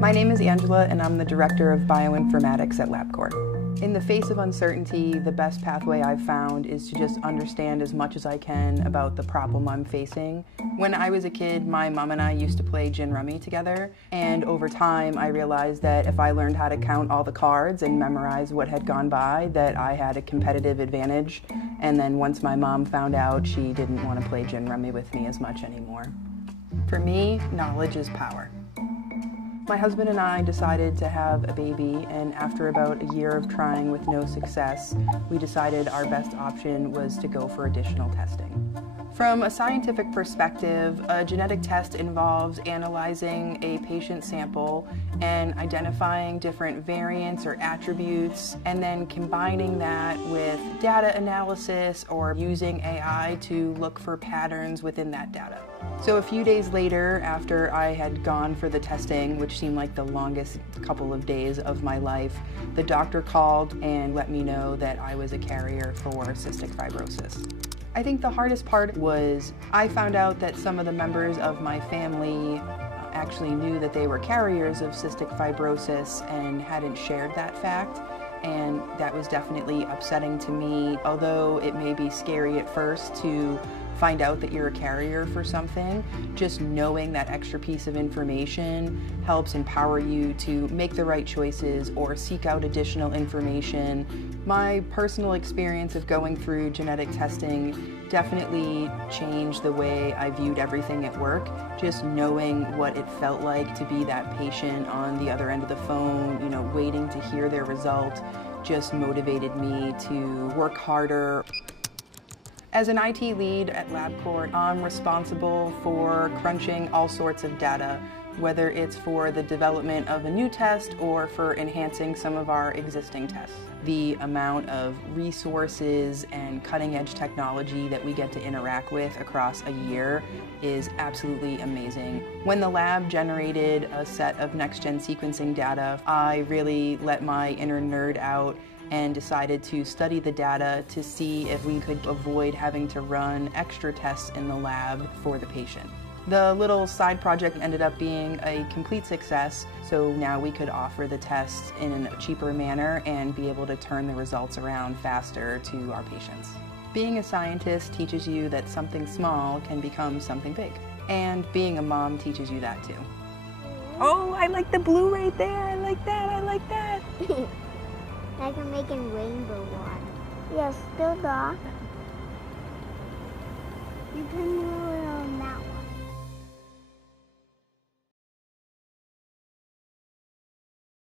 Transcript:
My name is Angela, and I'm the Director of BioInformatics at Labcorp. In the face of uncertainty, the best pathway I've found is to just understand as much as I can about the problem I'm facing. When I was a kid, my mom and I used to play gin rummy together, and over time I realized that if I learned how to count all the cards and memorize what had gone by, that I had a competitive advantage. And then once my mom found out, she didn't want to play gin rummy with me as much anymore. For me, knowledge is power. My husband and I decided to have a baby, and after about a year of trying with no success, we decided our best option was to go for additional testing. From a scientific perspective, a genetic test involves analyzing a patient sample and identifying different variants or attributes, and then combining that with data analysis or using AI to look for patterns within that data. So a few days later, after I had gone for the testing, which seemed like the longest couple of days of my life, the doctor called and let me know that I was a carrier for cystic fibrosis. I think the hardest part was I found out that some of the members of my family actually knew that they were carriers of cystic fibrosis and hadn't shared that fact, and that was definitely upsetting to me. Although it may be scary at first to find out that you're a carrier for something, just knowing that extra piece of information helps empower you to make the right choices or seek out additional information. My personal experience of going through genetic testing definitely changed the way I viewed everything at work. Just knowing what it felt like to be that patient on the other end of the phone, waiting to hear their result, just motivated me to work harder. As an IT lead at Labcorp, I'm responsible for crunching all sorts of data, whether it's for the development of a new test or for enhancing some of our existing tests. The amount of resources and cutting-edge technology that we get to interact with across a year is absolutely amazing. When the lab generated a set of next-gen sequencing data, I really let my inner nerd out and decided to study the data to see if we could avoid having to run extra tests in the lab for the patient. The little side project ended up being a complete success, so now we could offer the tests in a cheaper manner and be able to turn the results around faster to our patients. Being a scientist teaches you that something small can become something big, and being a mom teaches you that too. Oh, I like the blue right there. I like that. I like that. I can make a rainbow one. Yes, still dark. You can do it on that one.